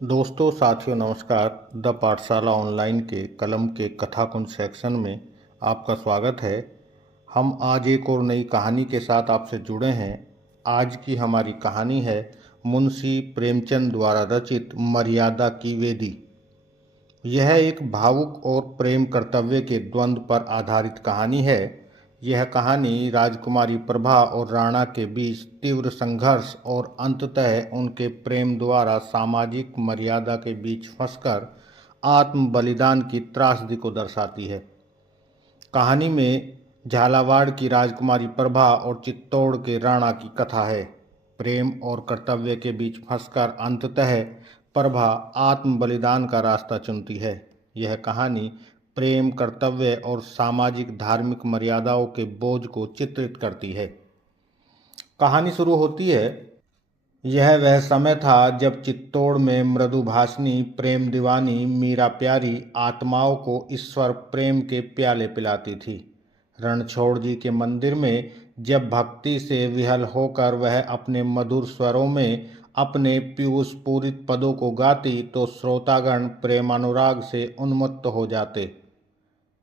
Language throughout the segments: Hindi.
दोस्तों साथियों नमस्कार। द पाठशाला ऑनलाइन के कलम के कथाकुंज सेक्शन में आपका स्वागत है। हम आज एक और नई कहानी के साथ आपसे जुड़े हैं। आज की हमारी कहानी है मुंशी प्रेमचंद द्वारा रचित मर्यादा की वेदी। यह एक भावुक और प्रेम कर्तव्य के द्वंद्व पर आधारित कहानी है। यह कहानी राजकुमारी प्रभा और राणा के बीच तीव्र संघर्ष और अंततः उनके प्रेम द्वारा सामाजिक मर्यादा के बीच फंसकर आत्म बलिदान की त्रासदी को दर्शाती है। कहानी में झालावाड़ की राजकुमारी प्रभा और चित्तौड़ के राणा की कथा है। प्रेम और कर्तव्य के बीच फंसकर अंततः प्रभा आत्म बलिदान का रास्ता चुनती है। यह कहानी प्रेम, कर्तव्य और सामाजिक धार्मिक मर्यादाओं के बोझ को चित्रित करती है। कहानी शुरू होती है। यह वह समय था जब चित्तौड़ में मृदुभाषिनी प्रेम दीवानी मीरा प्यारी आत्माओं को ईश्वर प्रेम के प्याले पिलाती थी। रणछोड़ जी के मंदिर में जब भक्ति से विहल होकर वह अपने मधुर स्वरों में अपने पीयूष पूरित पदों को गाती तो श्रोतागण प्रेमानुराग से उन्मत्त हो जाते।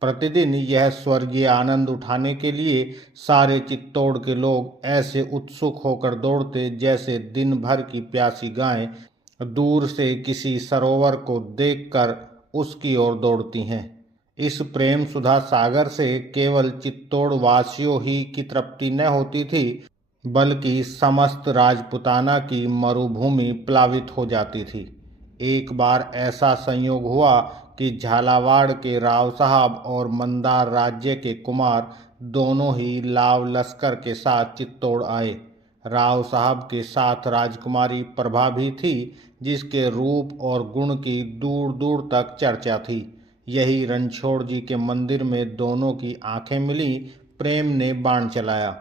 प्रतिदिन यह स्वर्गीय आनंद उठाने के लिए सारे चित्तौड़ के लोग ऐसे उत्सुक होकर दौड़ते जैसे दिन भर की प्यासी गायें दूर से किसी सरोवर को देखकर उसकी ओर दौड़ती हैं। इस प्रेम सुधा सागर से केवल चित्तौड़ वासियों ही की तृप्ति न होती थी, बल्कि समस्त राजपुताना की मरुभूमि प्लावित हो जाती थी। एक बार ऐसा संयोग हुआ कि झालावाड़ के राव साहब और मंदार राज्य के कुमार दोनों ही लाव लश्कर के साथ चित्तौड़ आए। राव साहब के साथ राजकुमारी प्रभा भी थी, जिसके रूप और गुण की दूर दूर तक चर्चा थी। यही रणछोड़ जी के मंदिर में दोनों की आंखें मिली, प्रेम ने बाण चलाया।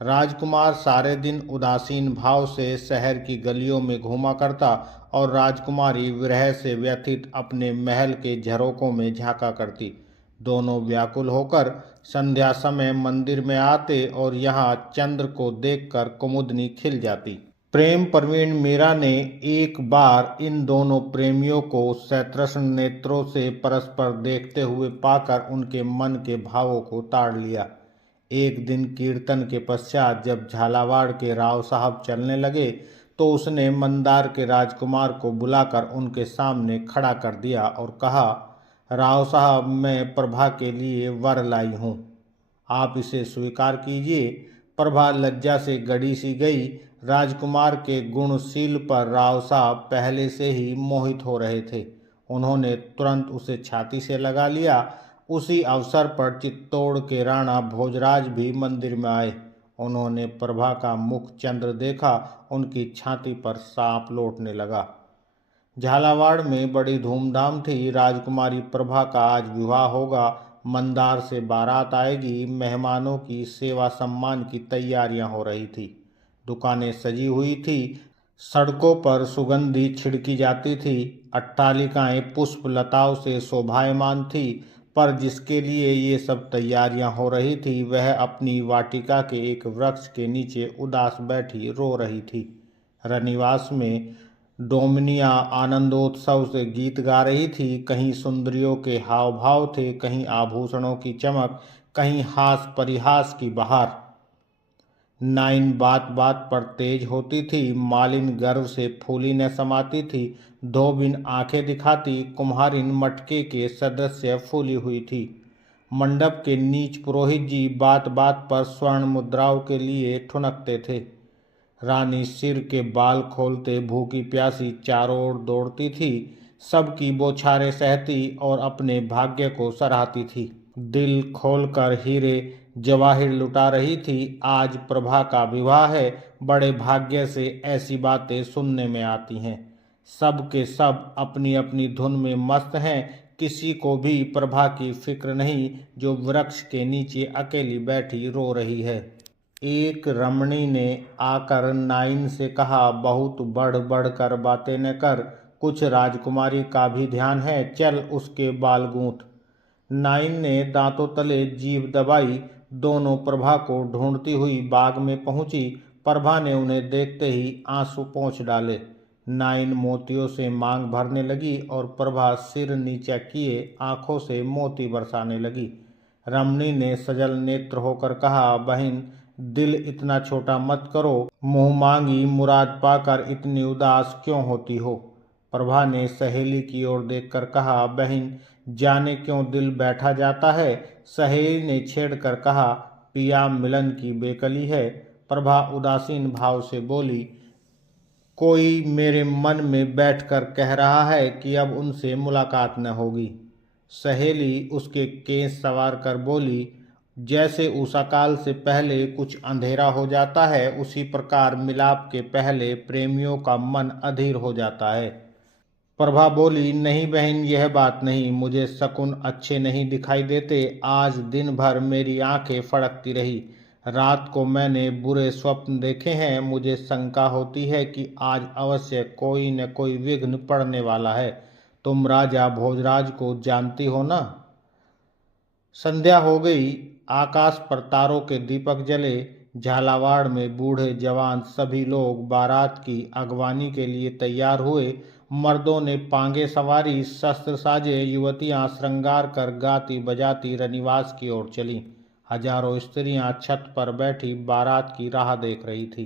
राजकुमार सारे दिन उदासीन भाव से शहर की गलियों में घूमा करता और राजकुमारी विरह से व्यथित अपने महल के झरोकों में झांका करती। दोनों व्याकुल होकर संध्या समय मंदिर में आते और यहाँ चंद्र को देखकर कुमुदनी खिल जाती। प्रेम प्रवीण मीरा ने एक बार इन दोनों प्रेमियों को सतृष्ण नेत्रों से परस्पर देखते हुए पाकर उनके मन के भावों को ताड़ लिया। एक दिन कीर्तन के पश्चात जब झालावाड़ के राव साहब चलने लगे तो उसने मंदार के राजकुमार को बुलाकर उनके सामने खड़ा कर दिया और कहा, राव साहब, मैं प्रभा के लिए वर लाई हूँ, आप इसे स्वीकार कीजिए। प्रभा लज्जा से गड़ी सी गई। राजकुमार के गुणशील पर राव साहब पहले से ही मोहित हो रहे थे। उन्होंने तुरंत उसे छाती से लगा लिया। उसी अवसर पर चित्तौड़ के राणा भोजराज भी मंदिर में आए। उन्होंने प्रभा का मुख चंद्र देखा, उनकी छाती पर सांप लौटने लगा। झालावाड़ में बड़ी धूमधाम थी। राजकुमारी प्रभा का आज विवाह होगा, मंदार से बारात आएगी, मेहमानों की सेवा सम्मान की तैयारियां हो रही थी। दुकानें सजी हुई थी, सड़कों पर सुगंधी छिड़की जाती थी, अट्टालिकाएं पुष्प लताओं से शोभायमान थी। पर जिसके लिए ये सब तैयारियां हो रही थी वह अपनी वाटिका के एक वृक्ष के नीचे उदास बैठी रो रही थी। रनिवास में डोमनिया आनंदोत्सव से गीत गा रही थी। कहीं सुंदरियों के हाव भाव थे, कहीं आभूषणों की चमक, कहीं हास परिहास की बहार। नाइन बात बात पर तेज होती थी, मालिन गर्व से फूली न समाती थी, धोबिन आंखें दिखाती, कुम्हारिन मटके के सदस्य फूली हुई थी। मंडप के नीच पुरोहित जी बात बात पर स्वर्ण मुद्राओं के लिए ठुनकते थे। रानी सिर के बाल खोलते भूखी प्यासी चारों ओर दौड़ती थी, सबकी बौछारें सहती और अपने भाग्य को सराहती थी। दिल खोलकर हीरे जवाहिर लुटा रही थी। आज प्रभा का विवाह है, बड़े भाग्य से ऐसी बातें सुनने में आती हैं। सब के सब अपनी अपनी धुन में मस्त हैं, किसी को भी प्रभा की फिक्र नहीं जो वृक्ष के नीचे अकेली बैठी रो रही है। एक रमणी ने आकर नाइन से कहा, बहुत बढ़ बढ़ कर बातें न कर, कुछ राजकुमारी का भी ध्यान है, चल उसके बाल गूंथ। नाइन ने दांतों तले जीभ दबाई। दोनों प्रभा को ढूंढती हुई बाग में पहुंची। प्रभा ने उन्हें देखते ही आंसू पोंछ डाले। नाइन मोतियों से मांग भरने लगी और प्रभा सिर नीचा किए आंखों से मोती बरसाने लगी। रमणी ने सजल नेत्र होकर कहा, बहन दिल इतना छोटा मत करो, मुँह मांगी मुराद पाकर इतनी उदास क्यों होती हो। प्रभा ने सहेली की ओर देखकर कहा, बहन जाने क्यों दिल बैठा जाता है। सहेली ने छेड़कर कहा, पिया मिलन की बेकली है। प्रभा उदासीन भाव से बोली, कोई मेरे मन में बैठकर कह रहा है कि अब उनसे मुलाकात न होगी। सहेली उसके केस सवार कर बोली, जैसे उषाकाल से पहले कुछ अंधेरा हो जाता है, उसी प्रकार मिलाप के पहले प्रेमियों का मन अधीर हो जाता है। प्रभा बोली, नहीं बहन, यह बात नहीं, मुझे शकुन अच्छे नहीं दिखाई देते। आज दिन भर मेरी आंखें फड़कती रही। रात को मैंने बुरे स्वप्न देखे हैं। मुझे शंका होती है कि आज अवश्य कोई न कोई विघ्न पड़ने वाला है। तुम राजा भोजराज को जानती हो ना। संध्या हो गई। आकाश पर तारों के दीपक जले। झालावाड़ में बूढ़े जवान सभी लोग बारात की अगवानी के लिए तैयार हुए। मर्दों ने पांगे सवारी, शस्त्र साजे, युवतियां श्रृंगार कर गाती बजाती रनिवास की ओर चलीं। हजारों स्त्रियां छत पर बैठी बारात की राह देख रही थी।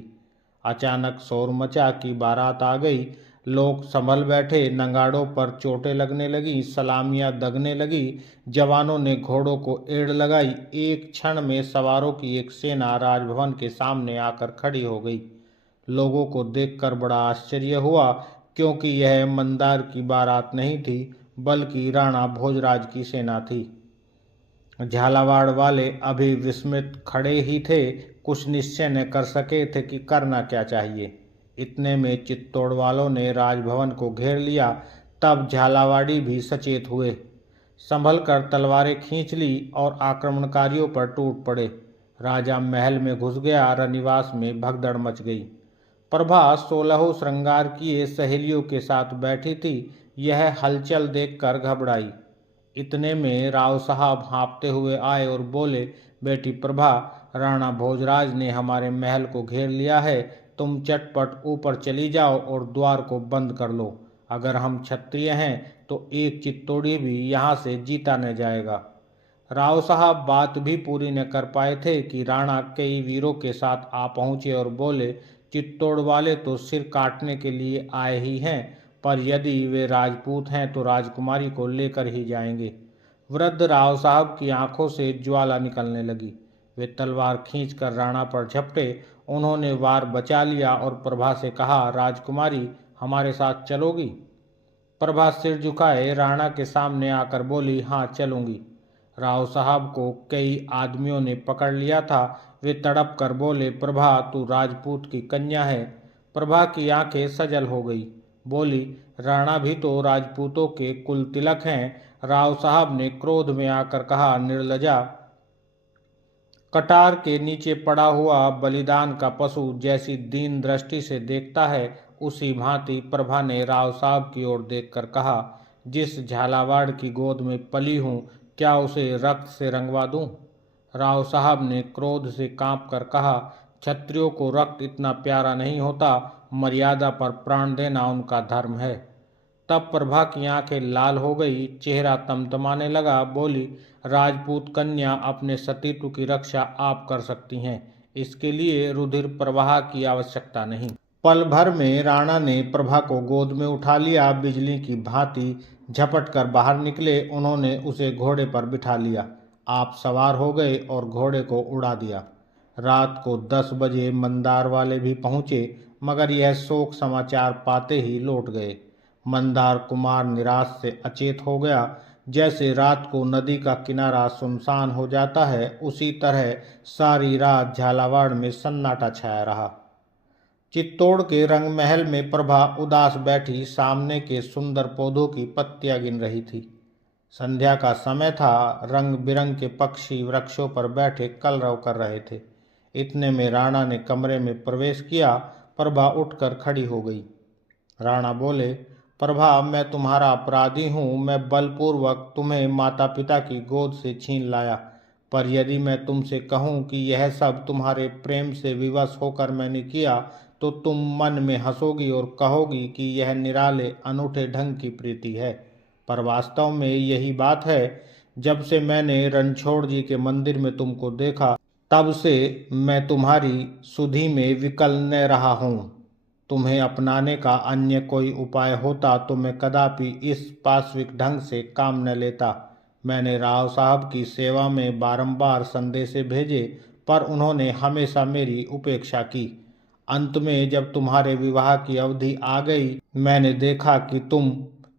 अचानक शोर मचा कि बारात आ गई। लोग संभल बैठे। नगाड़ों पर चोटें लगने लगी, सलामियां दगने लगी। जवानों ने घोड़ों को एड़ लगाई। एक क्षण में सवारों की एक सेना राजभवन के सामने आकर खड़ी हो गई। लोगों को देखकर बड़ा आश्चर्य हुआ, क्योंकि यह मंदार की बारात नहीं थी, बल्कि राणा भोजराज की सेना थी। झालावाड़ वाले अभी विस्मित खड़े ही थे, कुछ निश्चय न कर सके थे कि करना क्या चाहिए। इतने में चित्तौड़ वालों ने राजभवन को घेर लिया। तब झालावाड़ी भी सचेत हुए, संभल कर तलवारें खींच ली और आक्रमणकारियों पर टूट पड़े। राजा महल में घुस गया। रनिवास में भगदड़ मच गई। प्रभा 16 श्रृंगार किए सहेलियों के साथ बैठी थी। यह हलचल देखकर घबराई। इतने में राव साहब हाँफते हुए आए और बोले, बेटी प्रभा, राणा भोजराज ने हमारे महल को घेर लिया है। तुम चटपट ऊपर चली जाओ और द्वार को बंद कर लो। अगर हम क्षत्रिय हैं तो एक चित्तौड़ी भी यहाँ से जीता न जाएगा। राव साहब बात भी पूरी न कर पाए थे कि राणा कई वीरों के साथ आ पहुँचे और बोले, चित्तौड़ वाले तो सिर काटने के लिए आए ही हैं, पर यदि वे राजपूत हैं तो राजकुमारी को लेकर ही जाएंगे। वृद्ध राव साहब की आंखों से ज्वाला निकलने लगी। वे तलवार खींचकर राणा पर झपटे। उन्होंने वार बचा लिया और प्रभा से कहा, राजकुमारी, हमारे साथ चलोगी। प्रभा सिर झुकाए राणा के सामने आकर बोली, हाँ चलूंगी। राव साहब को कई आदमियों ने पकड़ लिया था। वे तड़प कर बोले, प्रभा, तू राजपूत की कन्या है। प्रभा की आंखें सजल हो गई। बोली, राणा भी तो राजपूतों के कुल तिलक हैं। राव साहब ने क्रोध में आकर कहा, निर्लजा, कटार के नीचे पड़ा हुआ बलिदान का पशु जैसी दीन दृष्टि से देखता है, उसी भांति प्रभा ने राव साहब की ओर देखकर कहा, जिस झालावाड़ की गोद में पली हूँ, क्या उसे रक्त से रंगवा दूं? राव साहब ने क्रोध से कांप कर कहा, क्षत्रियों को रक्त इतना प्यारा नहीं होता, मर्यादा पर प्राण देना उनका धर्म है। तब प्रभा की आंखें लाल हो गई, चेहरा तमतमाने लगा। बोली, राजपूत कन्या, अपने सतीत्व की रक्षा आप कर सकती हैं, इसके लिए रुधिर प्रवाह की आवश्यकता नहीं। पल भर में राणा ने प्रभा को गोद में उठा लिया। बिजली की भांति झपट कर बाहर निकले। उन्होंने उसे घोड़े पर बिठा लिया। आप सवार हो गए और घोड़े को उड़ा दिया। रात को 10 बजे मंदार वाले भी पहुंचे, मगर यह शोक समाचार पाते ही लौट गए। मंदार कुमार निराश से अचेत हो गया। जैसे रात को नदी का किनारा सुनसान हो जाता है, उसी तरह सारी रात झालावाड़ में सन्नाटा छाया रहा। चित्तौड़ के रंग महल में प्रभा उदास बैठी सामने के सुंदर पौधों की पत्तियां गिन रही थी। संध्या का समय था। रंग बिरंग के पक्षी वृक्षों पर बैठे कलरव कर रहे थे। इतने में राणा ने कमरे में प्रवेश किया। प्रभा उठकर खड़ी हो गई। राणा बोले, प्रभा, मैं तुम्हारा अपराधी हूँ। मैं बलपूर्वक तुम्हें माता पिता की गोद से छीन लाया, पर यदि मैं तुमसे कहूँ कि यह सब तुम्हारे प्रेम से विवश होकर मैंने किया, तो तुम मन में हंसोगी और कहोगी कि यह निराले अनूठे ढंग की प्रीति है। पर वास्तव में यही बात है। जब से मैंने रणछोड़ जी के मंदिर में तुमको देखा, तब से मैं तुम्हारी सुधि में विकल न रहा हूँ। तुम्हें अपनाने का अन्य कोई उपाय होता तो मैं कदापि इस पाशविक ढंग से काम न लेता। मैंने राव साहब की सेवा में बारंबार संदेशे भेजे, पर उन्होंने हमेशा मेरी उपेक्षा की। अंत में जब तुम्हारे विवाह की अवधि आ गई, मैंने देखा कि तुम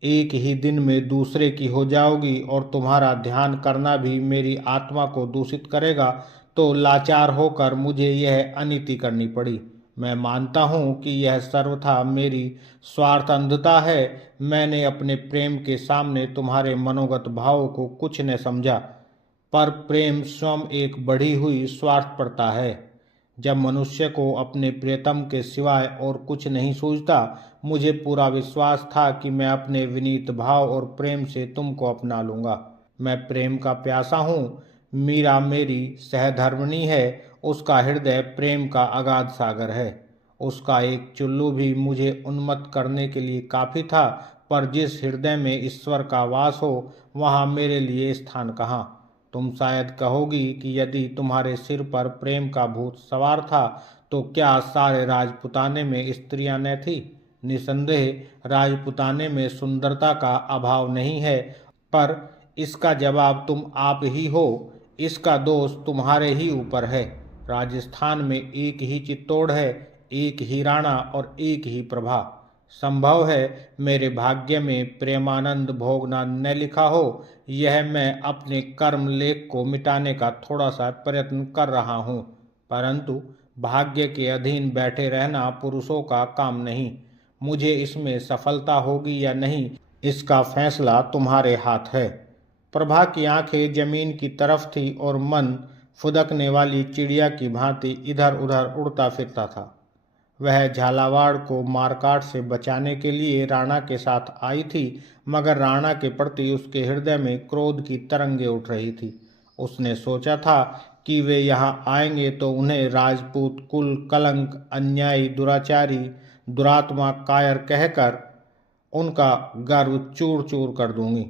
एक ही दिन में दूसरे की हो जाओगी और तुम्हारा ध्यान करना भी मेरी आत्मा को दूषित करेगा, तो लाचार होकर मुझे यह अनीति करनी पड़ी। मैं मानता हूँ कि यह सर्वथा मेरी स्वार्थ अंधता है। मैंने अपने प्रेम के सामने तुम्हारे मनोगत भावों को कुछ न समझा, पर प्रेम स्वयं एक बढ़ी हुई स्वार्थपरता है। जब मनुष्य को अपने प्रियतम के सिवाय और कुछ नहीं सूझता, मुझे पूरा विश्वास था कि मैं अपने विनीत भाव और प्रेम से तुमको अपना लूँगा। मैं प्रेम का प्यासा हूँ। मीरा मेरी सहधर्मिणी है, उसका हृदय प्रेम का अगाध सागर है। उसका एक चुल्लू भी मुझे उन्मत्त करने के लिए काफ़ी था, पर जिस हृदय में ईश्वर का वास हो, वहाँ मेरे लिए स्थान कहाँ। तुम शायद कहोगी कि यदि तुम्हारे सिर पर प्रेम का भूत सवार था, तो क्या सारे राजपुताने में स्त्रियां न थी? निसंदेह राजपुताने में सुंदरता का अभाव नहीं है, पर इसका जवाब तुम आप ही हो। इसका दोष तुम्हारे ही ऊपर है। राजस्थान में एक ही चित्तौड़ है, एक ही राणा और एक ही प्रभा। संभव है मेरे भाग्य में प्रेमानंद भोगना न लिखा हो। यह मैं अपने कर्म लेख को मिटाने का थोड़ा सा प्रयत्न कर रहा हूँ, परंतु भाग्य के अधीन बैठे रहना पुरुषों का काम नहीं। मुझे इसमें सफलता होगी या नहीं, इसका फैसला तुम्हारे हाथ है। प्रभा की आंखें जमीन की तरफ थी और मन फुदकने वाली चिड़िया की भांति इधर उधर उड़ता फिरता था। वह झालावाड़ को मारकाट से बचाने के लिए राणा के साथ आई थी, मगर राणा के प्रति उसके हृदय में क्रोध की तरंगें उठ रही थी। उसने सोचा था कि वे यहाँ आएंगे तो उन्हें राजपूत कुल कलंक, अन्यायी, दुराचारी, दुरात्मा, कायर कहकर उनका गर्व चूर चूर कर दूंगी।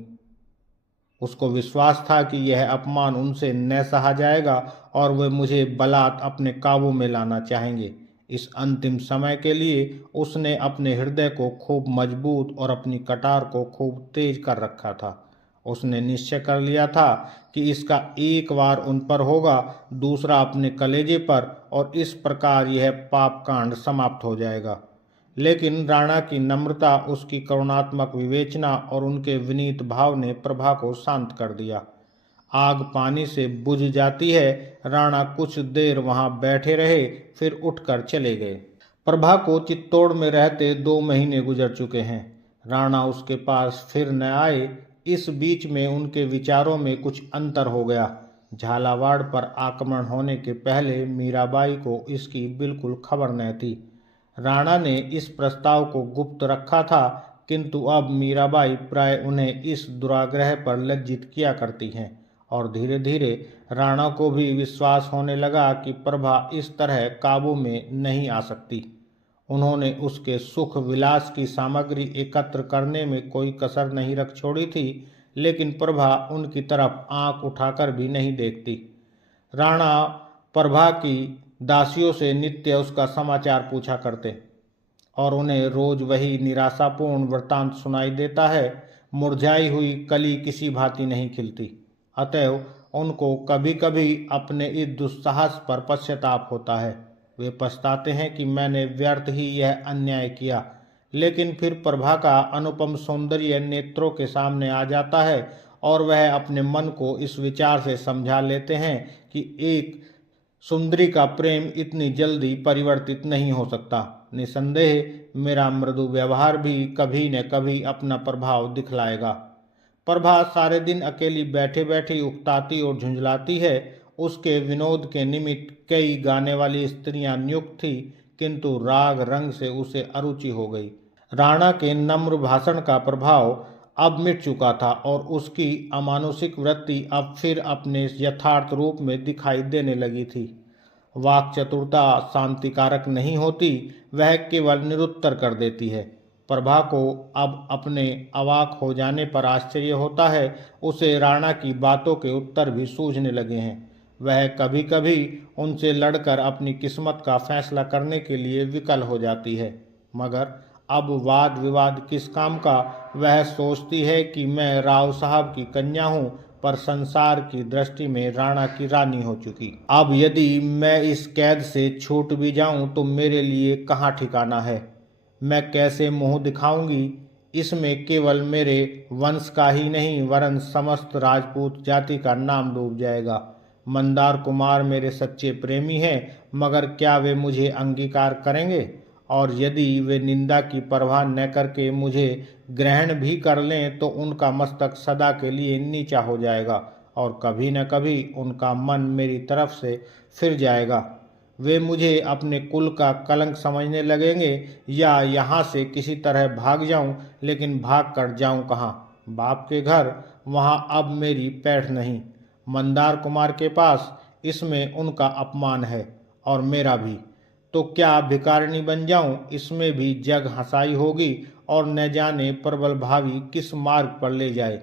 उसको विश्वास था कि यह अपमान उनसे न सहा जाएगा और वे मुझे बलात् अपने काबू में लाना चाहेंगे। इस अंतिम समय के लिए उसने अपने हृदय को खूब मजबूत और अपनी कटार को खूब तेज कर रखा था। उसने निश्चय कर लिया था कि इसका एक वार उन पर होगा, दूसरा अपने कलेजे पर, और इस प्रकार यह पाप कांड समाप्त हो जाएगा। लेकिन राणा की नम्रता, उसकी करुणात्मक विवेचना और उनके विनीत भाव ने प्रभा को शांत कर दिया। आग पानी से बुझ जाती है। राणा कुछ देर वहां बैठे रहे, फिर उठकर चले गए। प्रभा को चित्तौड़ में रहते 2 महीने गुजर चुके हैं। राणा उसके पास फिर न आए। इस बीच में उनके विचारों में कुछ अंतर हो गया। झालावाड़ पर आक्रमण होने के पहले मीराबाई को इसकी बिल्कुल खबर न थी। राणा ने इस प्रस्ताव को गुप्त रखा था, किंतु अब मीराबाई प्राय उन्हें इस दुराग्रह पर लज्जित किया करती हैं, और धीरे धीरे राणा को भी विश्वास होने लगा कि प्रभा इस तरह काबू में नहीं आ सकती। उन्होंने उसके सुख विलास की सामग्री एकत्र करने में कोई कसर नहीं रख छोड़ी थी, लेकिन प्रभा उनकी तरफ आंख उठाकर भी नहीं देखती। राणा प्रभा की दासियों से नित्य उसका समाचार पूछा करते, और उन्हें रोज वही निराशापूर्ण वृत्तांत सुनाई देता है। मुरझाई हुई कली किसी भांति नहीं खिलती। अतएव उनको कभी कभी अपने इस दुस्साहस पर पश्चाताप होता है। वे पछताते हैं कि मैंने व्यर्थ ही यह अन्याय किया। लेकिन फिर प्रभा का अनुपम सौंदर्य नेत्रों के सामने आ जाता है, और वह अपने मन को इस विचार से समझा लेते हैं कि एक सुंदरी का प्रेम इतनी जल्दी परिवर्तित नहीं हो सकता। निसंदेह मेरा मृदु व्यवहार भी कभी न कभी अपना प्रभाव दिखलाएगा। प्रभा सारे दिन अकेली बैठे बैठी उकताती और झुंझलाती है। उसके विनोद के निमित्त कई गाने वाली स्त्रियां नियुक्त थी, किंतु राग रंग से उसे अरुचि हो गई। राणा के नम्र भाषण का प्रभाव अब मिट चुका था, और उसकी अमानुषिक वृत्ति अब फिर अपने यथार्थ रूप में दिखाई देने लगी थी। वाक चतुरता शांतिकारक नहीं होती, वह केवल निरुत्तर कर देती है। प्रभा को अब अपने अवाक हो जाने पर आश्चर्य होता है। उसे राणा की बातों के उत्तर भी सूझने लगे हैं। वह कभी कभी उनसे लड़कर अपनी किस्मत का फैसला करने के लिए विकल हो जाती है, मगर अब वाद विवाद किस काम का। वह सोचती है कि मैं राव साहब की कन्या हूँ, पर संसार की दृष्टि में राणा की रानी हो चुकी। अब यदि मैं इस कैद से छूट भी जाऊं तो मेरे लिए कहाँ ठिकाना है। मैं कैसे मुंह दिखाऊंगी। इसमें केवल मेरे वंश का ही नहीं वरन समस्त राजपूत जाति का नाम डूब जाएगा। मंदार कुमार मेरे सच्चे प्रेमी हैं, मगर क्या वे मुझे अंगीकार करेंगे? और यदि वे निंदा की परवाह न करके मुझे ग्रहण भी कर लें तो उनका मस्तक सदा के लिए नीचा हो जाएगा और कभी न कभी उनका मन मेरी तरफ से फिर जाएगा। वे मुझे अपने कुल का कलंक समझने लगेंगे। या यहाँ से किसी तरह भाग जाऊं, लेकिन भाग कर जाऊं कहाँ? बाप के घर, वहाँ अब मेरी पैठ नहीं। मंदार कुमार के पास, इसमें उनका अपमान है और मेरा भी। तो क्या भिखारिणी बन जाऊं? इसमें भी जग हंसाई होगी और न जाने प्रबल भावी किस मार्ग पर ले जाए।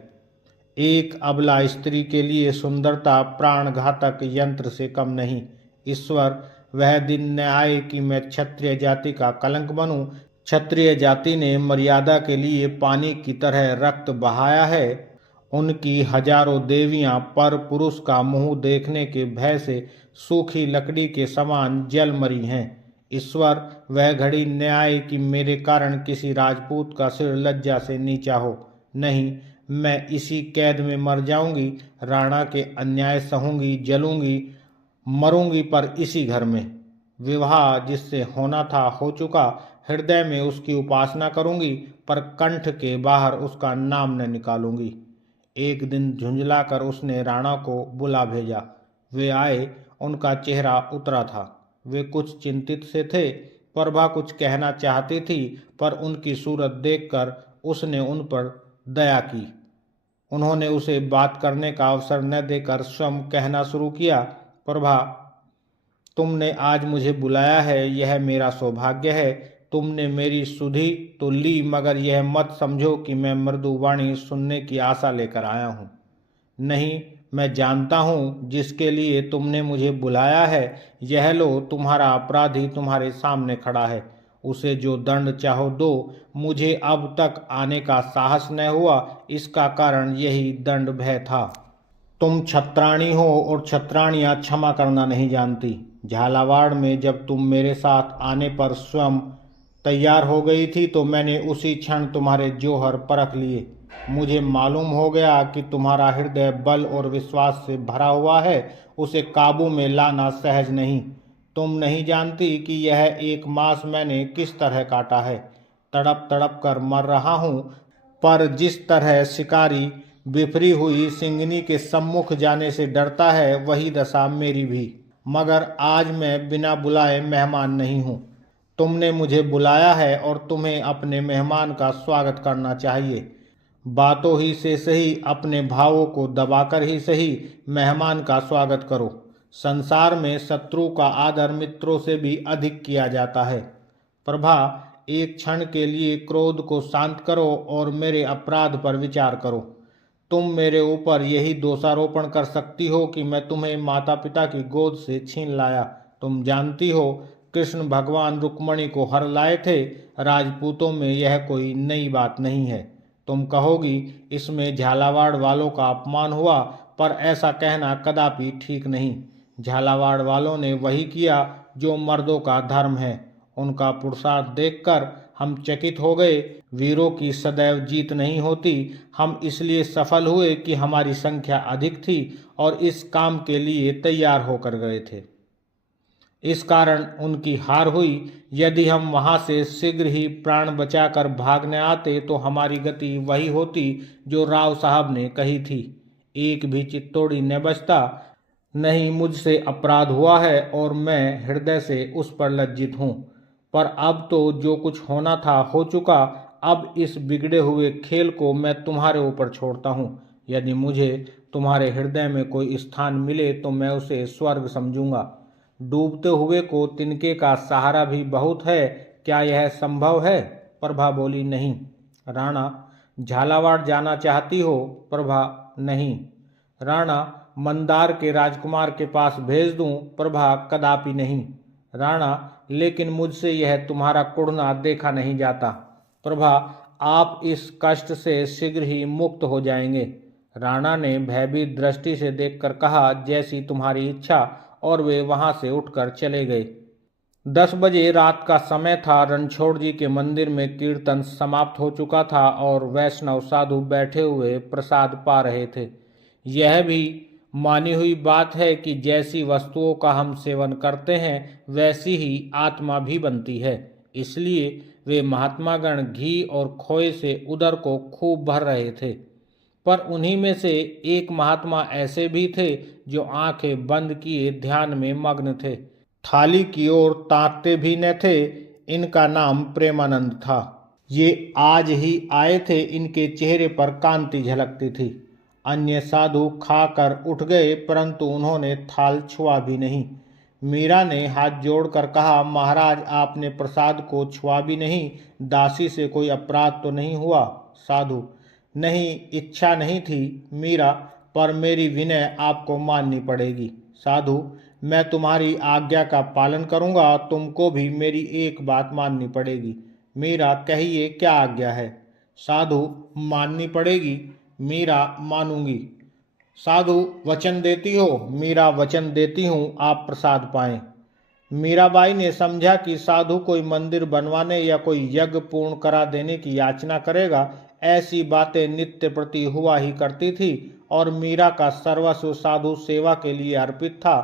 एक अबला स्त्री के लिए सुंदरता प्राणघातक यंत्र से कम नहीं। ईश्वर, वह दिन न आए कि मैं क्षत्रिय जाति का कलंक बनूं। क्षत्रिय जाति ने मर्यादा के लिए पानी की तरह रक्त बहाया है। उनकी हजारों देवियां पर पुरुष का मुंह देखने के भय से सूखी लकड़ी के समान जल मरी हैं। ईश्वर, वह घड़ी न आए कि मेरे कारण किसी राजपूत का सिर लज्जा से नीचा हो। नहीं, मैं इसी कैद में मर जाऊंगी, राणा के अन्याय सहूंगी, जलूंगी, मरूंगी, पर इसी घर में। विवाह जिससे होना था हो चुका। हृदय में उसकी उपासना करूंगी, पर कंठ के बाहर उसका नाम न निकालूंगी। एक दिन झुंझलाकर उसने राणा को बुला भेजा। वे आए। उनका चेहरा उतरा था। वे कुछ चिंतित से थे। प्रभा कुछ कहना चाहती थी, पर उनकी सूरत देखकर उसने उन पर दया की। उन्होंने उसे बात करने का अवसर न देकर स्वयं कहना शुरू किया। प्रभा, तुमने आज मुझे बुलाया है, यह मेरा सौभाग्य है। तुमने मेरी सुधि तो ली, मगर यह मत समझो कि मैं मृदु वाणी सुनने की आशा लेकर आया हूँ। नहीं, मैं जानता हूँ जिसके लिए तुमने मुझे बुलाया है। यह लो, तुम्हारा अपराधी तुम्हारे सामने खड़ा है। उसे जो दंड चाहो दो। मुझे अब तक आने का साहस न हुआ, इसका कारण यही दंड भय था। तुम छत्राणी हो और छत्राणियां क्षमा करना नहीं जानती। झालावाड़ में जब तुम मेरे साथ आने पर स्वयं तैयार हो गई थी तो मैंने उसी क्षण तुम्हारे जौहर परख लिए। मुझे मालूम हो गया कि तुम्हारा हृदय बल और विश्वास से भरा हुआ है। उसे काबू में लाना सहज नहीं। तुम नहीं जानती कि यह 1 मास मैंने किस तरह काटा है। तड़प तड़प कर मर रहा हूँ, पर जिस तरह शिकारी बिफरी हुई सिंगनी के सम्मुख जाने से डरता है, वही दशा मेरी भी। मगर आज मैं बिना बुलाए मेहमान नहीं हूँ। तुमने मुझे बुलाया है और तुम्हें अपने मेहमान का स्वागत करना चाहिए। बातों ही से सही, अपने भावों को दबाकर ही सही, मेहमान का स्वागत करो। संसार में शत्रु का आदर मित्रों से भी अधिक किया जाता है। प्रभा, एक क्षण के लिए क्रोध को शांत करो और मेरे अपराध पर विचार करो। तुम मेरे ऊपर यही दोषारोपण कर सकती हो कि मैं तुम्हें माता पिता की गोद से छीन लाया। तुम जानती हो, कृष्ण भगवान रुक्मणी को हर लाए थे। राजपूतों में यह कोई नई बात नहीं है। तुम कहोगी इसमें झालावाड़ वालों का अपमान हुआ, पर ऐसा कहना कदापि ठीक नहीं। झालावाड़ वालों ने वही किया जो मर्दों का धर्म है। उनका पुरुषार्थ देखकर हम चकित हो गए। वीरों की सदैव जीत नहीं होती। हम इसलिए सफल हुए कि हमारी संख्या अधिक थी और इस काम के लिए तैयार होकर गए थे। इस कारण उनकी हार हुई। यदि हम वहां से शीघ्र ही प्राण बचाकर भाग न आते तो हमारी गति वही होती जो राव साहब ने कही थी। एक भी चित्तौड़ी न बचता। नहीं, मुझसे अपराध हुआ है और मैं हृदय से उस पर लज्जित हूँ। पर अब तो जो कुछ होना था हो चुका। अब इस बिगड़े हुए खेल को मैं तुम्हारे ऊपर छोड़ता हूँ। यदि मुझे तुम्हारे हृदय में कोई स्थान मिले तो मैं उसे स्वर्ग समझूंगा। डूबते हुए को तिनके का सहारा भी बहुत है, क्या यह संभव है? प्रभा बोली, नहीं। राणा, झालावाड़ जाना चाहती हो? प्रभा, नहीं। राणा, मंदार के राजकुमार के पास भेज दूं? प्रभा, कदापि नहीं। राणा, लेकिन मुझसे यह तुम्हारा कुढ़ना देखा नहीं जाता। प्रभा, आप इस कष्ट से शीघ्र ही मुक्त हो जाएंगे। राणा ने भयभीत दृष्टि से देखकर कहा, जैसी तुम्हारी इच्छा, और वे वहां से उठकर चले गए। 10 बजे रात का समय था। रणछोड़ जी के मंदिर में कीर्तन समाप्त हो चुका था और वैष्णव साधु बैठे हुए प्रसाद पा रहे थे। यह भी मानी हुई बात है कि जैसी वस्तुओं का हम सेवन करते हैं वैसी ही आत्मा भी बनती है। इसलिए वे महात्मागण घी और खोए से उदर को खूब भर रहे थे। पर उन्हीं में से एक महात्मा ऐसे भी थे जो आंखें बंद किए ध्यान में मग्न थे, थाली की ओर ताकते भी न थे। इनका नाम प्रेमानंद था। ये आज ही आए थे। इनके चेहरे पर कांति झलकती थी। अन्य साधु खाकर उठ गए, परंतु उन्होंने थाल छुआ भी नहीं। मीरा ने हाथ जोड़कर कहा, महाराज, आपने प्रसाद को छुआ भी नहीं। दासी से कोई अपराध तो नहीं हुआ? साधु, नहीं, इच्छा नहीं थी मीरा, पर मेरी विनय आपको माननी पड़ेगी। साधु, मैं तुम्हारी आज्ञा का पालन करूंगा। तुमको भी मेरी एक बात माननी पड़ेगी। मीरा, कहिए, क्या आज्ञा है? साधु, माननी पड़ेगी। मीरा, मानूंगी। साधु, वचन देती हो? मीरा, वचन देती हूँ, आप प्रसाद पाएं। मीराबाई ने समझा कि साधु कोई मंदिर बनवाने या कोई यज्ञ पूर्ण करा देने की याचना करेगा। ऐसी बातें नित्य प्रति हुआ ही करती थी और मीरा का सर्वस्व साधु सेवा के लिए अर्पित था,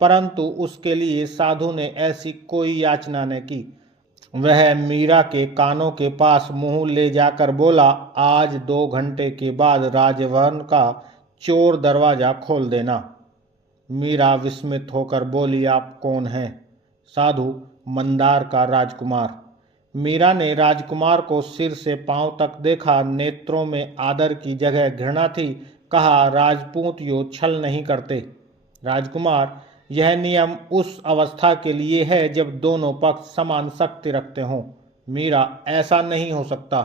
परंतु उसके लिए साधु ने ऐसी कोई याचना न की। वह मीरा के कानों के पास मुंह ले जाकर बोला, आज 2 घंटे के बाद राजभवन का चोर दरवाजा खोल देना। मीरा विस्मित होकर बोली, आप कौन हैं? साधु, मंदार का राजकुमार। मीरा ने राजकुमार को सिर से पांव तक देखा। नेत्रों में आदर की जगह घृणा थी। कहा, राजपूत यो छल नहीं करते। राजकुमार, यह नियम उस अवस्था के लिए है जब दोनों पक्ष समान शक्ति रखते हों। मीरा, ऐसा नहीं हो सकता।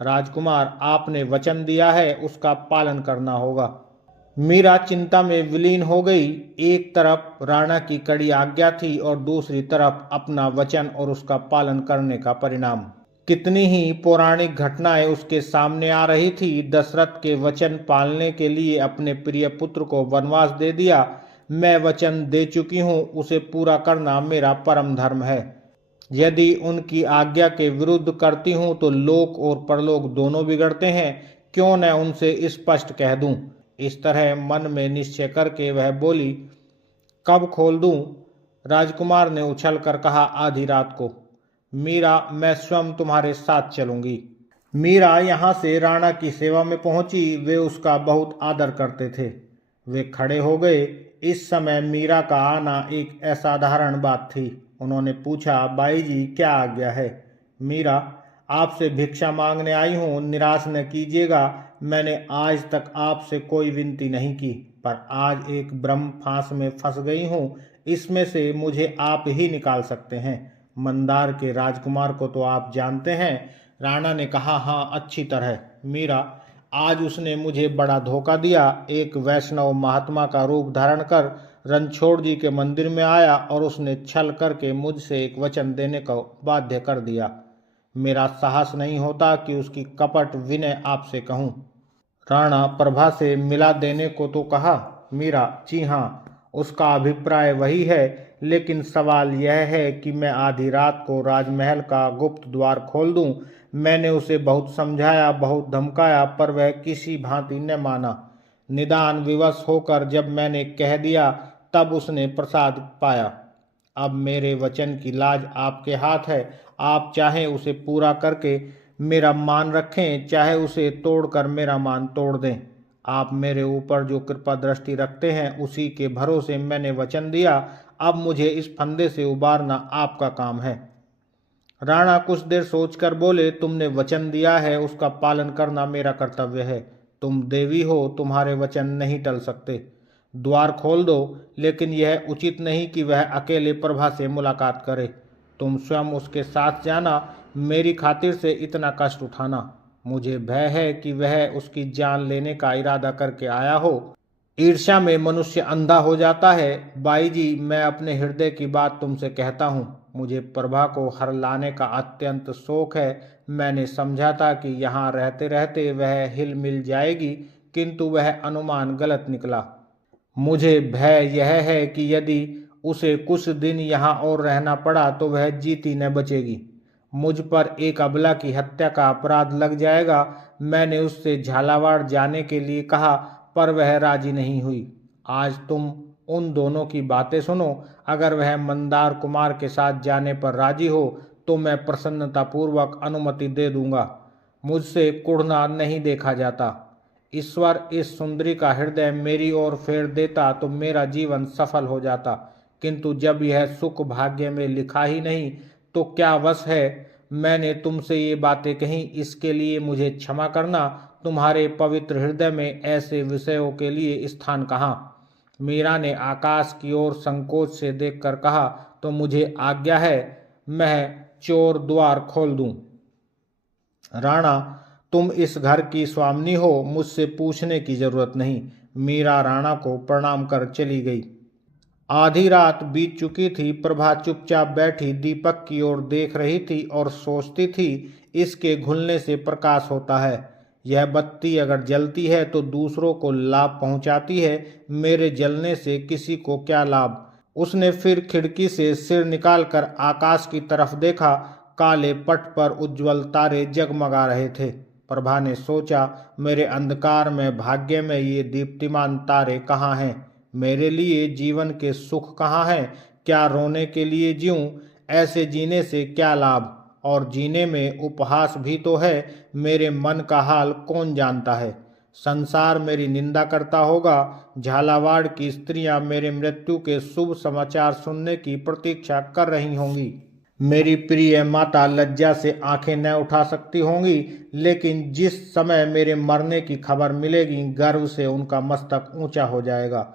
राजकुमार, आपने वचन दिया है, उसका पालन करना होगा। मीरा चिंता में विलीन हो गई। एक तरफ राणा की कड़ी आज्ञा थी और दूसरी तरफ अपना वचन और उसका पालन करने का परिणाम। कितनी ही पौराणिक घटनाएं उसके सामने आ रही थी। दशरथ के वचन पालने के लिए अपने प्रिय पुत्र को वनवास दे दिया। मैं वचन दे चुकी हूँ, उसे पूरा करना मेरा परम धर्म है। यदि उनकी आज्ञा के विरुद्ध करती हूँ तो लोक और परलोक दोनों बिगड़ते हैं। क्यों न उनसे स्पष्ट कह दूं। इस तरह मन में निश्चय करके वह बोली, कब खोल दूं? राजकुमार ने उछल कर कहा, आधी रात को। मीरा, मैं स्वयं तुम्हारे साथ चलूंगी। मीरा यहाँ से राणा की सेवा में पहुंची। वे उसका बहुत आदर करते थे। वे खड़े हो गए। इस समय मीरा का आना एक असाधारण बात थी। उन्होंने पूछा, बाई जी, क्या आज्ञा है? मीरा, आपसे भिक्षा मांगने आई हूँ, निराश न कीजिएगा। मैंने आज तक आपसे कोई विनती नहीं की, पर आज एक ब्रह्म फांस में फंस गई हूँ। इसमें से मुझे आप ही निकाल सकते हैं। मंदार के राजकुमार को तो आप जानते हैं। राणा ने कहा, हाँ, अच्छी तरह। मीरा, आज उसने मुझे बड़ा धोखा दिया। एक वैष्णव महात्मा का रूप धारण कर रणछोड़ जी के मंदिर में आया और उसने छल करके मुझसे एक वचन देने को बाध्य कर दिया। मेरा साहस नहीं होता कि उसकी कपट विनय आपसे कहूँ। राणा, प्रभा से मिला देने को तो कहा। मीरा, जी हाँ, उसका अभिप्राय वही है, लेकिन सवाल यह है कि मैं आधी रात को राजमहल का गुप्त द्वार खोल दूं। मैंने उसे बहुत समझाया, बहुत धमकाया, पर वह किसी भांति न माना। निदान विवश होकर जब मैंने कह दिया, तब उसने प्रसाद पाया। अब मेरे वचन की लाज आपके हाथ है। आप चाहे उसे पूरा करके मेरा मान रखें, चाहे उसे तोड़कर मेरा मान तोड़ दें। आप मेरे ऊपर जो कृपा दृष्टि रखते हैं, उसी के भरोसे मैंने वचन दिया। अब मुझे इस फंदे से उबारना आपका काम है। राणा कुछ देर सोचकर बोले, तुमने वचन दिया है, उसका पालन करना मेरा कर्तव्य है। तुम देवी हो, तुम्हारे वचन नहीं टल सकते। द्वार खोल दो, लेकिन यह उचित नहीं कि वह अकेले प्रभा से मुलाकात करे। तुम स्वयं उसके साथ जाना, मेरी खातिर से इतना कष्ट उठाना। मुझे भय है कि वह उसकी जान लेने का इरादा करके आया हो। ईर्ष्या में मनुष्य अंधा हो जाता है। बाई जी, मैं अपने हृदय की बात तुमसे कहता हूँ। मुझे प्रभा को हर लाने का अत्यंत शौक है। मैंने समझा था कि यहाँ रहते रहते वह हिल मिल जाएगी, किंतु वह अनुमान गलत निकला। मुझे भय यह है कि यदि उसे कुछ दिन यहाँ और रहना पड़ा तो वह जीती न बचेगी। मुझ पर एक अबला की हत्या का अपराध लग जाएगा। मैंने उससे झालावाड़ जाने के लिए कहा, पर वह राजी नहीं हुई। आज तुम उन दोनों की बातें सुनो। अगर वह मंदार कुमार के साथ जाने पर राजी हो तो मैं प्रसन्नतापूर्वक अनुमति दे दूंगा। मुझसे कुढ़ना नहीं देखा जाता। ईश्वर इस सुंदरी का हृदय मेरी ओर फेर देता तो मेरा जीवन सफल हो जाता, किंतु जब यह सुख भाग्य में लिखा ही नहीं तो क्या वश है। मैंने तुमसे ये बातें कही, इसके लिए मुझे क्षमा करना। तुम्हारे पवित्र हृदय में ऐसे विषयों के लिए स्थान कहाँ। मीरा ने आकाश की ओर संकोच से देखकर कहा, तो मुझे आज्ञा है, मैं चोर द्वार खोल दूं। राणा, तुम इस घर की स्वामिनी हो, मुझसे पूछने की जरूरत नहीं। मीरा राणा को प्रणाम कर चली गई। आधी रात बीत चुकी थी। प्रभा चुपचाप बैठी दीपक की ओर देख रही थी और सोचती थी, इसके घुलने से प्रकाश होता है। यह बत्ती अगर जलती है तो दूसरों को लाभ पहुंचाती है, मेरे जलने से किसी को क्या लाभ। उसने फिर खिड़की से सिर निकालकर आकाश की तरफ देखा। काले पट पर उज्जवल तारे जगमगा रहे थे। प्रभा ने सोचा, मेरे अंधकार में भाग्य में ये दीप्तिमान तारे कहाँ हैं। मेरे लिए जीवन के सुख कहाँ हैं। क्या रोने के लिए जीऊं, ऐसे जीने से क्या लाभ। और जीने में उपहास भी तो है। मेरे मन का हाल कौन जानता है। संसार मेरी निंदा करता होगा। झालावाड़ की स्त्रियां मेरे मृत्यु के शुभ समाचार सुनने की प्रतीक्षा कर रही होंगी। मेरी प्रिय माता लज्जा से आंखें न उठा सकती होंगी, लेकिन जिस समय मेरे मरने की खबर मिलेगी, गर्व से उनका मस्तक ऊंचा हो जाएगा।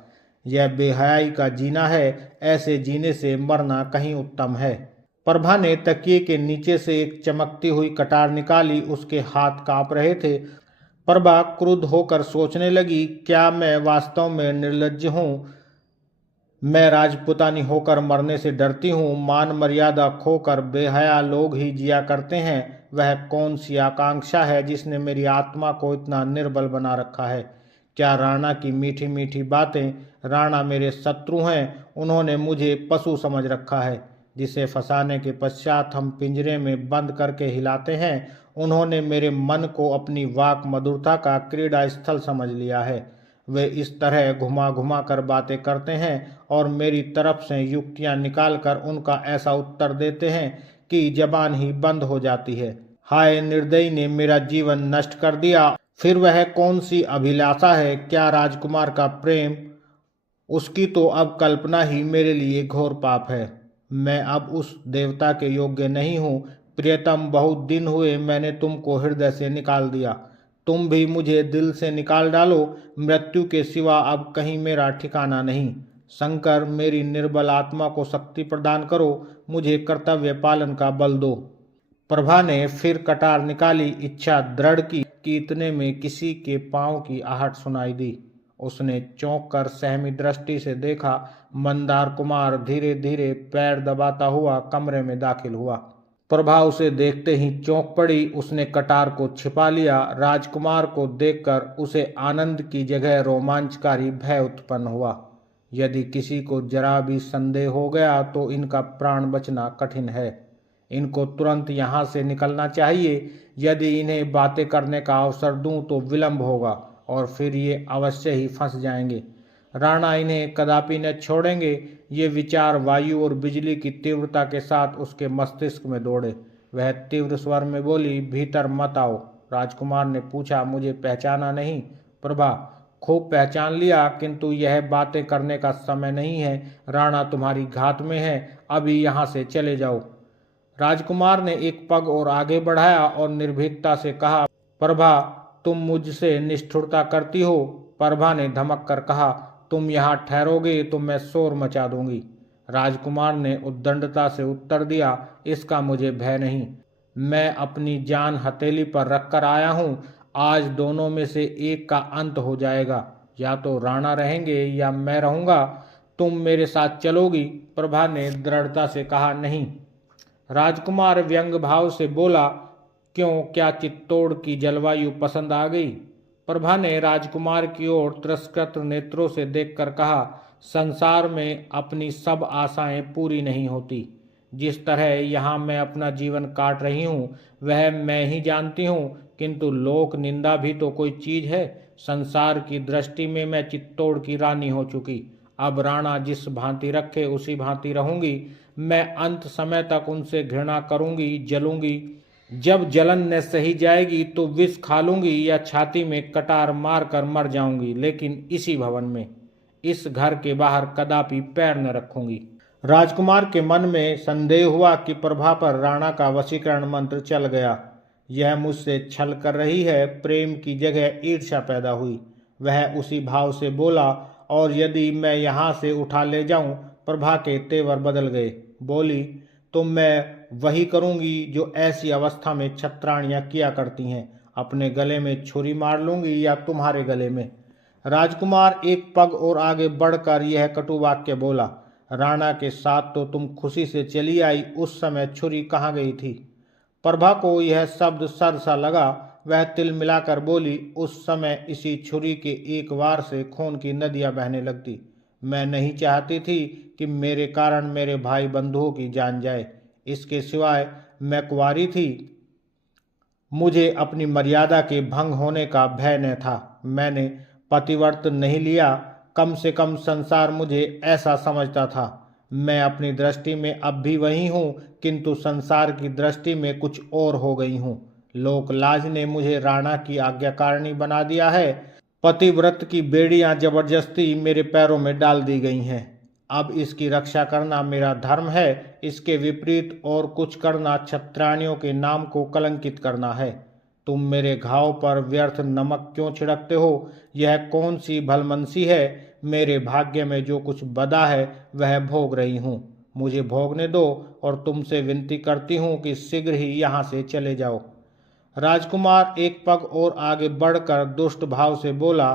यह बेहयाई का जीना है, ऐसे जीने से मरना कहीं उत्तम है। प्रभा ने तकिए के नीचे से एक चमकती हुई कटार निकाली। उसके हाथ कांप रहे थे। प्रभा क्रुद्ध होकर सोचने लगी, क्या मैं वास्तव में निर्लज्ज हूँ। मैं राजपुतानी होकर मरने से डरती हूँ। मान मर्यादा खोकर बेहया लोग ही जिया करते हैं। वह कौन सी आकांक्षा है जिसने मेरी आत्मा को इतना निर्बल बना रखा है। क्या राणा की मीठी मीठी बातें। राणा मेरे शत्रु हैं। उन्होंने मुझे पशु समझ रखा है, जिसे फंसाने के पश्चात हम पिंजरे में बंद करके हिलाते हैं। उन्होंने मेरे मन को अपनी वाक मधुरता का क्रीड़ा स्थल समझ लिया है। वे इस तरह घुमा घुमा कर बातें करते हैं और मेरी तरफ से युक्तियां निकालकर उनका ऐसा उत्तर देते हैं कि जबान ही बंद हो जाती है। हाय, निर्दयी ने मेरा जीवन नष्ट कर दिया। फिर वह कौन सी अभिलाषा है। क्या राजकुमार का प्रेम। उसकी तो अब कल्पना ही मेरे लिए घोर पाप है। मैं अब उस देवता के योग्य नहीं हूँ। प्रियतम, बहुत दिन हुए मैंने तुमको हृदय से निकाल दिया। तुम भी मुझे दिल से निकाल डालो। मृत्यु के सिवा अब कहीं मेरा ठिकाना नहीं। शंकर, मेरी निर्बल आत्मा को शक्ति प्रदान करो। मुझे कर्तव्य पालन का बल दो। प्रभा ने फिर कटार निकाली। इच्छा दृढ़ की कि इतने में किसी के पांव की आहट सुनाई दी। उसने चौंक कर सहमी दृष्टि से देखा। मंदार कुमार धीरे धीरे पैर दबाता हुआ कमरे में दाखिल हुआ। प्रभा उसे देखते ही चौंक पड़ी। उसने कटार को छिपा लिया। राजकुमार को देखकर उसे आनंद की जगह रोमांचकारी भय उत्पन्न हुआ। यदि किसी को जरा भी संदेह हो गया तो इनका प्राण बचना कठिन है। इनको तुरंत यहाँ से निकलना चाहिए। यदि इन्हें बातें करने का अवसर दूं तो विलंब होगा और फिर ये अवश्य ही फंस जाएंगे। राणा इन्हें कदापि न छोड़ेंगे। ये विचार वायु और बिजली की तीव्रता के साथ उसके मस्तिष्क में दौड़े। वह तीव्र स्वर में बोली, भीतर मत आओ। राजकुमार ने पूछा, मुझे पहचाना नहीं। प्रभा, खूब पहचान लिया, किंतु यह बातें करने का समय नहीं है। राणा तुम्हारी घात में है। अभी यहाँ से चले जाओ। राजकुमार ने एक पग और आगे बढ़ाया और निर्भीकता से कहा, प्रभा, तुम मुझसे निष्ठुरता करती हो। प्रभा ने धमक कर कहा, तुम यहाँ ठहरोगे तो मैं शोर मचा दूंगी। राजकुमार ने उद्दंडता से उत्तर दिया, इसका मुझे भय नहीं। मैं अपनी जान हथेली पर रखकर आया हूँ। आज दोनों में से एक का अंत हो जाएगा, या तो राणा रहेंगे या मैं रहूंगा। तुम मेरे साथ चलोगी? प्रभा ने दृढ़ता से कहा। नहीं। राजकुमार व्यंग भाव से बोला। क्यों, क्या चित्तौड़ की जलवायु पसंद आ गई? प्रभा ने राजकुमार की ओर तिरस्कृत नेत्रों से देखकर कहा, संसार में अपनी सब आशाएं पूरी नहीं होती। जिस तरह यहाँ मैं अपना जीवन काट रही हूँ वह मैं ही जानती हूँ, किंतु लोक निंदा भी तो कोई चीज है। संसार की दृष्टि में मैं चित्तौड़ की रानी हो चुकी। अब राणा जिस भांति रखे उसी भांति रहूंगी। मैं अंत समय तक उनसे घृणा करूंगी, जलूंगी। जब जलन न सही जाएगी तो विष खा लूंगी या छाती में कटार मार कर मर जाऊंगी, लेकिन इसी भवन में, इस घर के बाहर कदापि पैर न रखूंगी। राजकुमार के मन में संदेह हुआ कि प्रभा पर राणा का वशीकरण मंत्र चल गया। यह मुझसे छल कर रही है। प्रेम की जगह ईर्ष्या पैदा हुई। वह उसी भाव से बोला, और यदि मैं यहाँ से उठा ले जाऊं? प्रभा के तेवर बदल गए। बोली, तो मैं वही करूंगी जो ऐसी अवस्था में छत्राणियां किया करती हैं। अपने गले में छुरी मार लूंगी या तुम्हारे गले में। राजकुमार एक पग और आगे बढ़कर यह कटु वाक्य बोला। राणा के साथ तो तुम खुशी से चली आई, उस समय छुरी कहाँ गई थी? प्रभा को यह शब्द सर सा लगा। वह तिल मिलाकर बोली, उस समय इसी छुरी के एक वार से खून की नदियां बहने लगती। मैं नहीं चाहती थी कि मेरे कारण मेरे भाई बंधुओं की जान जाए। इसके सिवाय मैं कुंवारी थी। मुझे अपनी मर्यादा के भंग होने का भय न था। मैंने पतिव्रत नहीं लिया। कम से कम संसार मुझे ऐसा समझता था। मैं अपनी दृष्टि में अब भी वही हूँ, किंतु संसार की दृष्टि में कुछ और हो गई हूँ। लोकलाज ने मुझे राणा की आज्ञाकारिणी बना दिया है। पतिव्रत की बेड़ियां जबरदस्ती मेरे पैरों में डाल दी गई हैं। अब इसकी रक्षा करना मेरा धर्म है। इसके विपरीत और कुछ करना क्षत्राणियों के नाम को कलंकित करना है। तुम मेरे घाव पर व्यर्थ नमक क्यों छिड़कते हो? यह कौन सी भलमनसी है? मेरे भाग्य में जो कुछ बदा है वह भोग रही हूँ। मुझे भोगने दो, और तुमसे विनती करती हूँ कि शीघ्र ही यहाँ से चले जाओ। राजकुमार एक पग और आगे बढ़कर दुष्ट भाव से बोला,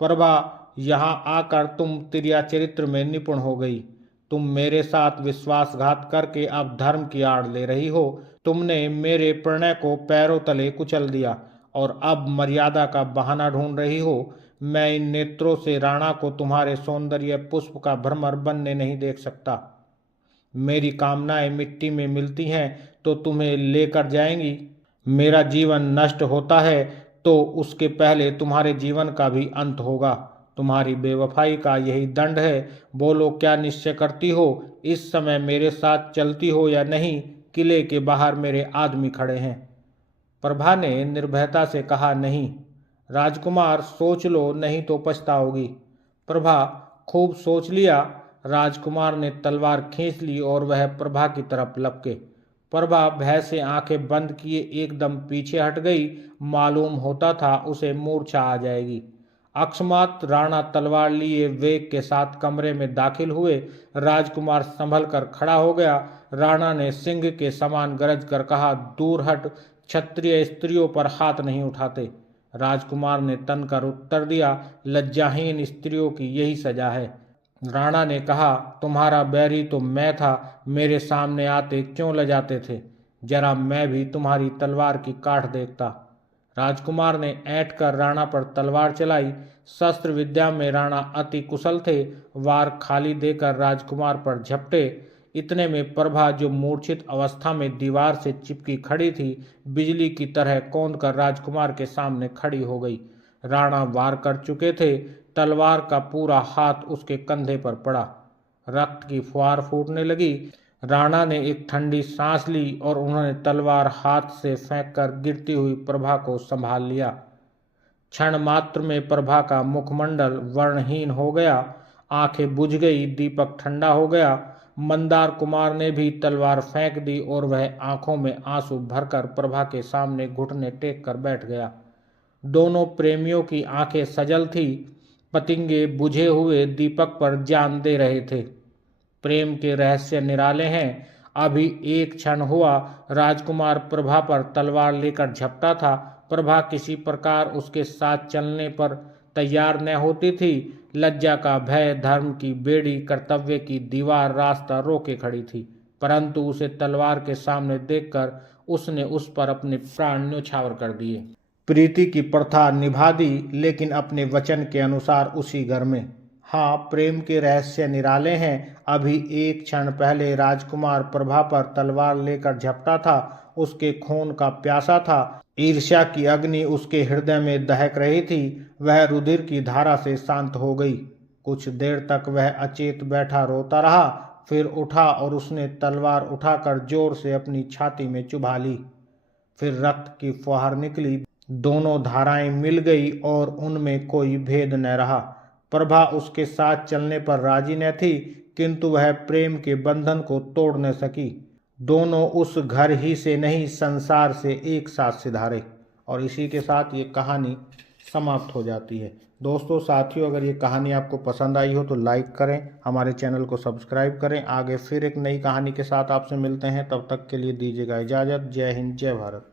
प्रभा, यहाँ आकर तुम तिर्या चरित्र में निपुण हो गई। तुम मेरे साथ विश्वासघात करके अब धर्म की आड़ ले रही हो। तुमने मेरे प्रणय को पैरों तले कुचल दिया और अब मर्यादा का बहाना ढूंढ रही हो। मैं इन नेत्रों से राणा को तुम्हारे सौंदर्य पुष्प का भ्रमर बनने नहीं देख सकता। मेरी कामनाएं मिट्टी में मिलती हैं तो तुम्हें लेकर जाएंगी। मेरा जीवन नष्ट होता है तो उसके पहले तुम्हारे जीवन का भी अंत होगा। तुम्हारी बेवफाई का यही दंड है। बोलो, क्या निश्चय करती हो? इस समय मेरे साथ चलती हो या नहीं? किले के बाहर मेरे आदमी खड़े हैं। प्रभा ने निर्भयता से कहा, नहीं। राजकुमार, सोच लो, नहीं तो पछताओगी। प्रभा, खूब सोच लिया। राजकुमार ने तलवार खींच ली और वह प्रभा की तरफ लपके। प्रभा भय से आंखें बंद किए एकदम पीछे हट गई। मालूम होता था उसे मूर्छा आ जाएगी। अकस्मात राणा तलवार लिए वेग के साथ कमरे में दाखिल हुए। राजकुमार संभल कर खड़ा हो गया। राणा ने सिंह के समान गरज कर कहा, दूर हट, क्षत्रिय स्त्रियों पर हाथ नहीं उठाते। राजकुमार ने तनकर उत्तर दिया, लज्जाहीन स्त्रियों की यही सजा है। राणा ने कहा, तुम्हारा बैरी तो मैं था, मेरे सामने आते क्यों लजाते थे? जरा मैं भी तुम्हारी तलवार की काठ देखता। राजकुमार ने ऐंठ कर राणा पर तलवार चलाई। शस्त्र विद्या में राणा अति कुशल थे। वार खाली देकर राजकुमार पर झपटे। इतने में प्रभा, जो मूर्छित अवस्था में दीवार से चिपकी खड़ी थी, बिजली की तरह कौंध कर राजकुमार के सामने खड़ी हो गई। राणा वार कर चुके थे। तलवार का पूरा हाथ उसके कंधे पर पड़ा। रक्त की फुहार फूटने लगी। राणा ने एक ठंडी सांस ली और उन्होंने तलवार हाथ से फेंककर गिरती हुई प्रभा को संभाल लिया। क्षण मात्र में प्रभा का मुखमंडल वर्णहीन हो गया। आंखें बुझ गई। दीपक ठंडा हो गया। मंदार कुमार ने भी तलवार फेंक दी और वह आंखों में आंसू भरकर प्रभा के सामने घुटने टेक कर बैठ गया। दोनों प्रेमियों की आंखें सजल थी। पतंगे बुझे हुए दीपक पर जान दे रहे थे। प्रेम के रहस्य निराले हैं। अभी एक क्षण हुआ, राजकुमार प्रभा पर तलवार लेकर झपटा था। प्रभा किसी प्रकार उसके साथ चलने पर तैयार न होती थी। लज्जा का भय, धर्म की बेड़ी, कर्तव्य की दीवार रास्ता रोके खड़ी थी, परंतु उसे तलवार के सामने देखकर उसने उस पर अपने प्राण न्यौछावर कर दिए। प्रीति की प्रथा निभा दी, लेकिन अपने वचन के अनुसार उसी घर में। हाँ, प्रेम के रहस्य निराले हैं। अभी एक क्षण पहले राजकुमार प्रभा पर तलवार लेकर झपटा था। उसके खून का प्यासा था। ईर्ष्या की अग्नि उसके हृदय में दहक रही थी। वह रुधिर की धारा से शांत हो गई। कुछ देर तक वह अचेत बैठा रोता रहा, फिर उठा और उसने तलवार उठाकर जोर से अपनी छाती में चुभा ली। फिर रक्त की फुहार निकली। दोनों धाराएं मिल गई और उनमें कोई भेद न रहा। प्रभा उसके साथ चलने पर राजी न थी, किंतु वह प्रेम के बंधन को तोड़ न सकी। दोनों उस घर ही से नहीं, संसार से एक साथ सिधारे। और इसी के साथ ये कहानी समाप्त हो जाती है। दोस्तों, साथियों, अगर ये कहानी आपको पसंद आई हो तो लाइक करें, हमारे चैनल को सब्सक्राइब करें। आगे फिर एक नई कहानी के साथ आपसे मिलते हैं, तब तक के लिए दीजिएगा इजाज़त। जय हिंद, जय भारत।